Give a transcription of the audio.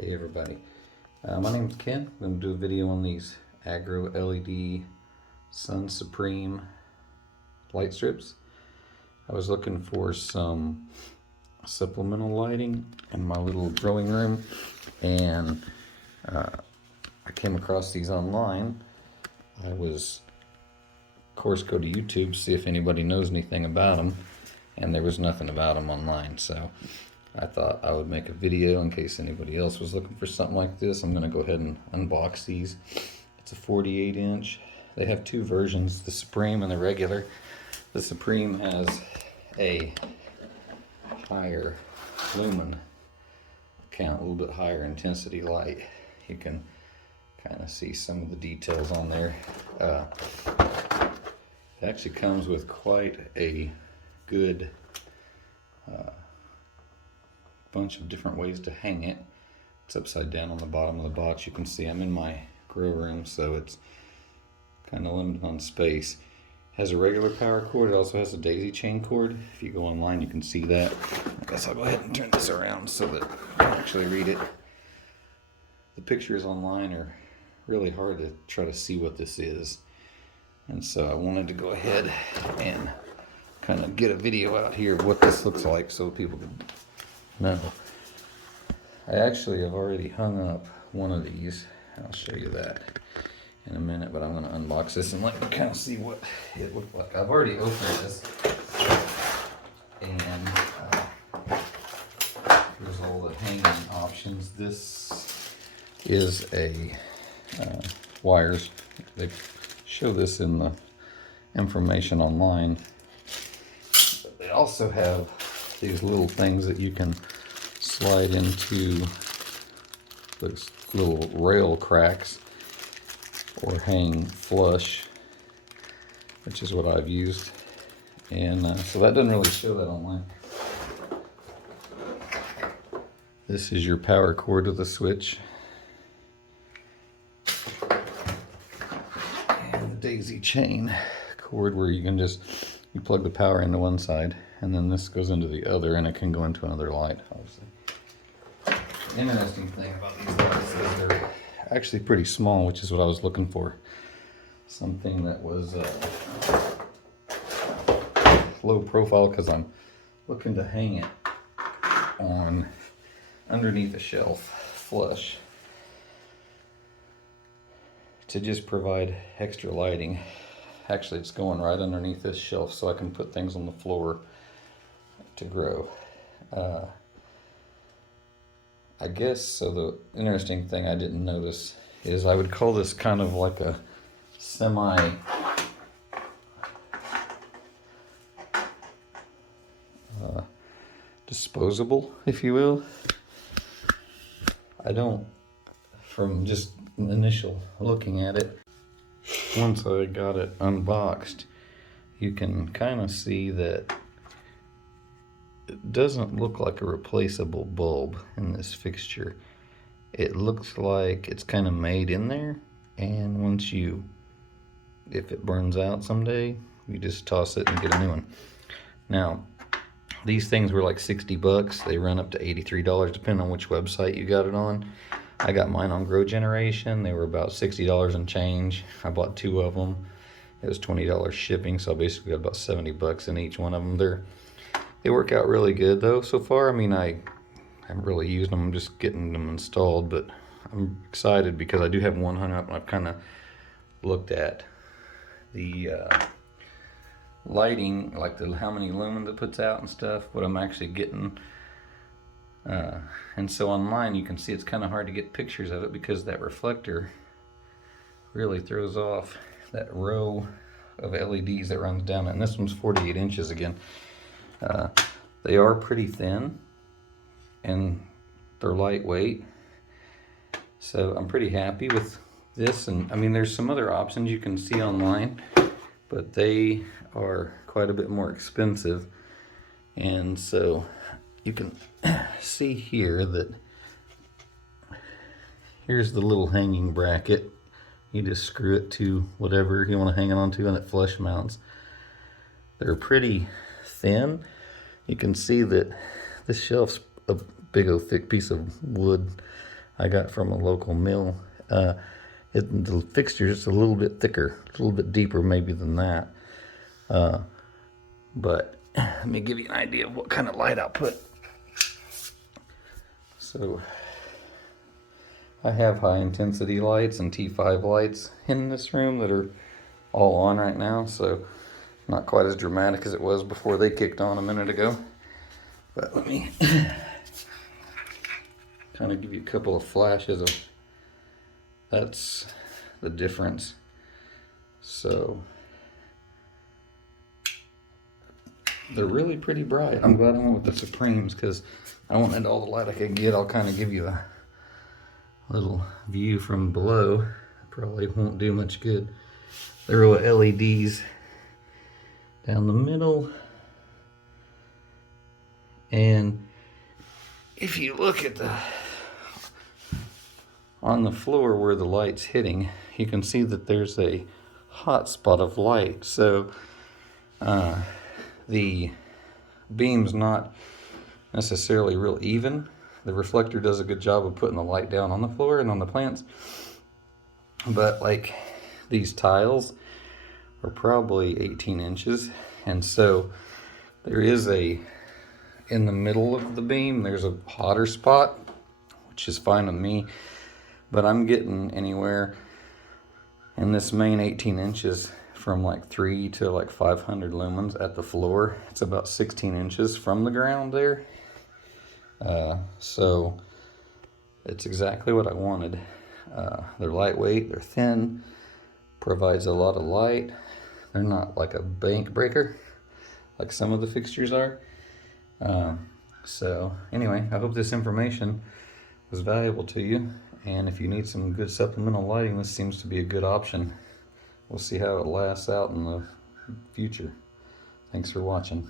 Hey everybody, my name's Ken. I'm going to do a video on these AGROLED Sun Supreme light strips. I was looking for some supplemental lighting in my little growing room, and I came across these online. I was, of course, go to YouTube, see if anybody knows anything about them, and there was nothing about them online, so I thought I would make a video in case anybody else was looking for something like this. I'm going to go ahead and unbox these. It's a 48 inch. They have two versions, the Supreme and the regular. The Supreme has a higher lumen count, a little bit higher intensity light. You can kind of see some of the details on there. It actually comes with quite a good bunch of different ways to hang it. It's upside down on the bottom of the box. You can see I'm in my grow room, so it's kind of limited on space. It has a regular power cord. It also has a daisy chain cord. If you go online, you can see that. I guess I'll go ahead and turn this around so that you can actually read it. The pictures online are really hard to try to see what this is, and so I wanted to go ahead and kind of get a video out here of what this looks like so people can know. I actually have already hung up one of these. I'll show you that in a minute, but I'm going to unbox this and let you kind of see what it looked like. I've already opened this, and here's all the hanging options. This is a wires. They show this in the information online. But they also have these little things that you can slide into those little rail cracks or hang flush, which is what I've used. And so that doesn't really show that online. This is your power cord to the switch. And the daisy chain cord where you can just, you plug the power into one side, and then this goes into the other, and it can go into another light, obviously. The interesting thing about these lights is they're actually pretty small, which is what I was looking for. Something that was low profile, because I'm looking to hang it on underneath a shelf flush to just provide extra lighting. Actually, it's going right underneath this shelf so I can put things on the floor to grow. I guess, so the interesting thing I didn't notice is I would call this kind of like a semi disposable, if you will. I don't, from just initial looking at it, once I got it unboxed, you can kind of see that it doesn't look like a replaceable bulb in this fixture. It looks like it's kind of made in there, and once you, if it burns out someday, you just toss it and get a new one. Now, these things were like 60 bucks. They run up to $83 depending on which website you got it on. I got mine on Grow Generation. They were about $60 and change. I bought two of them. It was $20 shipping, so I basically got about 70 bucks in each one of them. They work out really good though so far. I mean, I haven't really used them. I'm just getting them installed, but I'm excited because I do have one hung up, and I've kind of looked at the lighting, like how many lumens it puts out and stuff, what I'm actually getting. And so online you can see it's kind of hard to get pictures of it because that reflector really throws off that row of LEDs that runs down it. And this one's 48 inches again. They are pretty thin and they're lightweight, so I'm pretty happy with this. And I mean, there's some other options you can see online, but they are quite a bit more expensive. And so you can see here that here's the little hanging bracket. You just screw it to whatever you want to hang it onto, and it flush mounts. They're pretty thin. You can see that this shelf's a big old thick piece of wood. I got from a local mill. The fixture's a little bit thicker, a little bit deeper maybe than that. But let me give you an idea of what kind of light output. So I have high intensity lights and T5 lights in this room that are all on right now, so not quite as dramatic as it was before they kicked on a minute ago. But let me kind of give you a couple of flashes of, that's the difference. So they're really pretty bright. I'm glad I went with the Supremes because I wanted all the light I could get. I'll kind of give you a little view from below. Probably won't do much good. There are LEDs down the middle. And if you look at on the floor where the light's hitting, you can see that there's a hot spot of light. So the beam's not necessarily real even. The reflector does a good job of putting the light down on the floor and on the plants. But like these tiles are probably 18 inches. And so there is in the middle of the beam, there's a hotter spot, which is fine with me. But I'm getting anywhere in this main 18 inches from like 3 to like 500 lumens at the floor. It's about 16 inches from the ground there. So it's exactly what I wanted. They're lightweight, they're thin, provides a lot of light. They're not like a bank breaker like some of the fixtures are. So anyway, I hope this information was valuable to you. And if you need some good supplemental lighting, this seems to be a good option. We'll see how it lasts out in the future. Thanks for watching.